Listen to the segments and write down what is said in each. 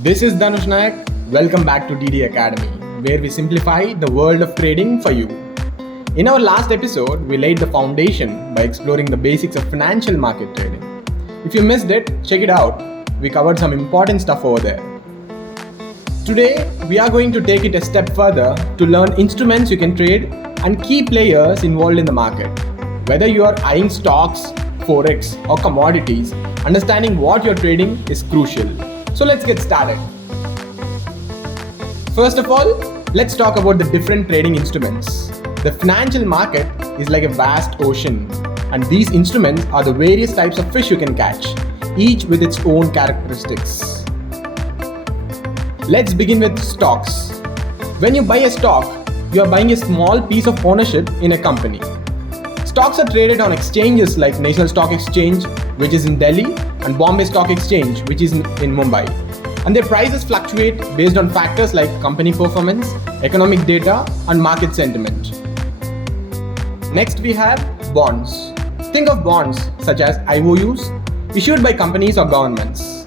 This is Dhanush Nayak. Welcome back to DD Academy, where we simplify the world of trading for you. In our last episode, we laid the foundation by exploring the basics of financial market trading. If you missed it, check it out. We covered some important stuff over there. Today, we are going to take it a step further to learn instruments you can trade and key players involved in the market. Whether you are eyeing stocks, forex, or commodities, understanding what you're trading is crucial. So let's get started. First of all, let's talk about the different trading instruments. The financial market is like a vast ocean, and these instruments are the various types of fish you can catch, each with its own characteristics. Let's begin with stocks. When you buy a stock, you are buying a small piece of ownership in a company. Stocks are traded on exchanges like National Stock Exchange, which is in Delhi, and Bombay Stock Exchange, which is in Mumbai. And their prices fluctuate based on factors like company performance, economic data, and market sentiment. Next, we have bonds. Think of bonds such as IOUs issued by companies or governments.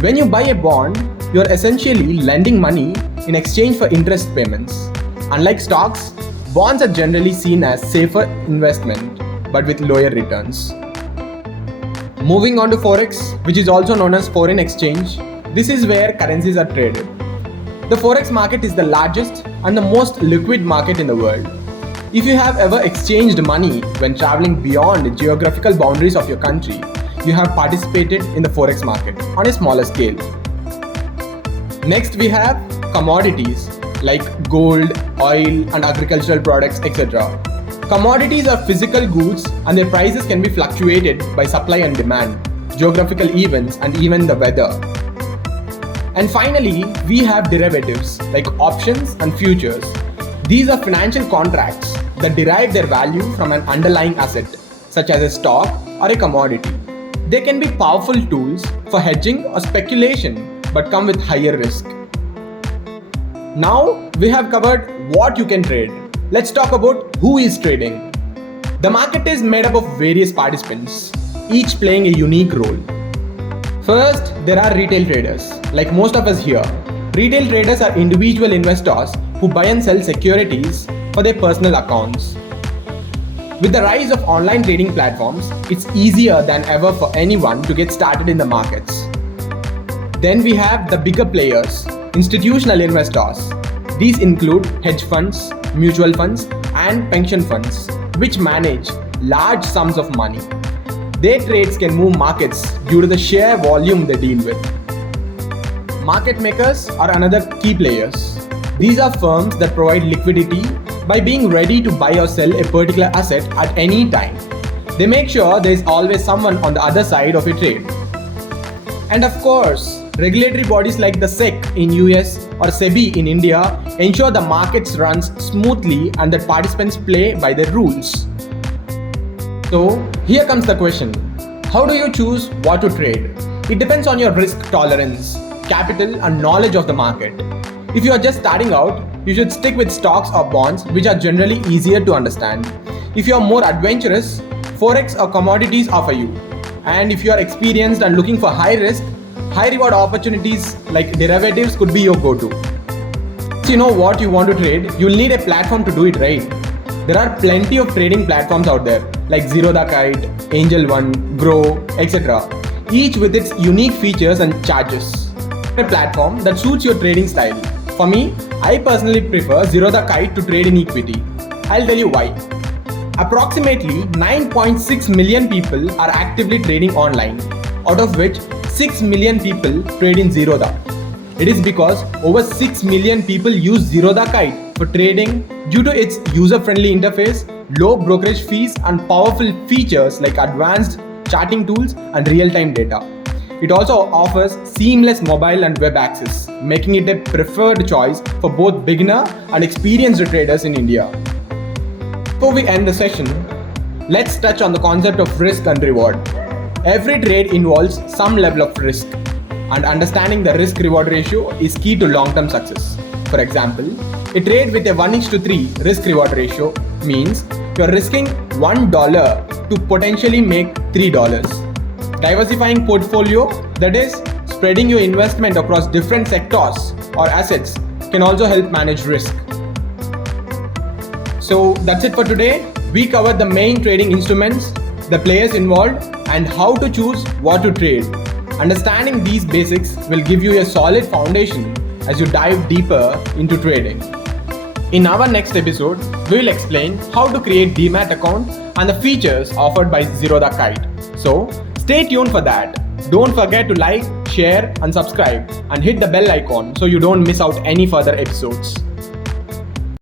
When you buy a bond, you are essentially lending money in exchange for interest payments. Unlike stocks, bonds are generally seen as safer investment but with lower returns. Moving on to forex, which is also known as foreign exchange, this is where currencies are traded. The forex market is the largest and the most liquid market in the world. If you have ever exchanged money when traveling beyond the geographical boundaries of your country, you have participated in the forex market on a smaller scale. Next, we have commodities like gold, oil, and agricultural products, etc. Commodities are physical goods and their prices can be fluctuated by supply and demand, geographical events, and even the weather. And finally, we have derivatives like options and futures. These are financial contracts that derive their value from an underlying asset, such as a stock or a commodity. They can be powerful tools for hedging or speculation, but come with higher risk. Now, we have covered what you can trade. Let's talk about who is trading. The market is made up of various participants, each playing a unique role. First, there are retail traders, like most of us here. Retail traders are individual investors who buy and sell securities for their personal accounts. With the rise of online trading platforms, it's easier than ever for anyone to get started in the markets. Then we have the bigger players, institutional investors. These include hedge funds, mutual funds, and pension funds, which manage large sums of money. Their trades can move markets due to the sheer volume they deal with. Market makers are another key players. These are firms that provide liquidity by being ready to buy or sell a particular asset at any time. They make sure there is always someone on the other side of a trade. And of course, regulatory bodies like the SEC in US or SEBI in India ensure the markets runs smoothly and that participants play by their rules. So here comes the question. How do you choose what to trade? It depends on your risk tolerance, capital, and knowledge of the market. If you are just starting out, you should stick with stocks or bonds, which are generally easier to understand. If you are more adventurous, forex or commodities are for you. And if you are experienced and looking for high risk, high reward opportunities like derivatives could be your go-to. Once you know what you want to trade, you'll need a platform to do it right. There are plenty of trading platforms out there like Zero the Kite, Angel One, Grow, etc. Each with its unique features and charges. A platform that suits your trading style. For me, I personally prefer Zero the Kite to trade in equity. I'll tell you why. Approximately 9.6 million people are actively trading online, out of which 6 million people trade in Zerodha. It is because over 6 million people use Zerodha Kite for trading due to its user-friendly interface, low brokerage fees, and powerful features like advanced charting tools and real-time data. It also offers seamless mobile and web access, making it a preferred choice for both beginner and experienced traders in India. Before we end the session, let's touch on the concept of risk and reward. Every trade involves some level of risk, and understanding the risk-reward ratio is key to long-term success. For example, a trade with a 1:3 risk-reward ratio means you're risking $1 to potentially make $3. Diversifying portfolio, that is, spreading your investment across different sectors or assets can also help manage risk. So that's it for today. We covered the main trading instruments, the players involved, and how to choose what to trade. Understanding these basics will give you a solid foundation as you dive deeper into trading. In our next episode, we will explain how to create Demat account and the features offered by Zerodha Kite. So stay tuned for that. Don't forget to like, share and subscribe and hit the bell icon so you don't miss out any further episodes.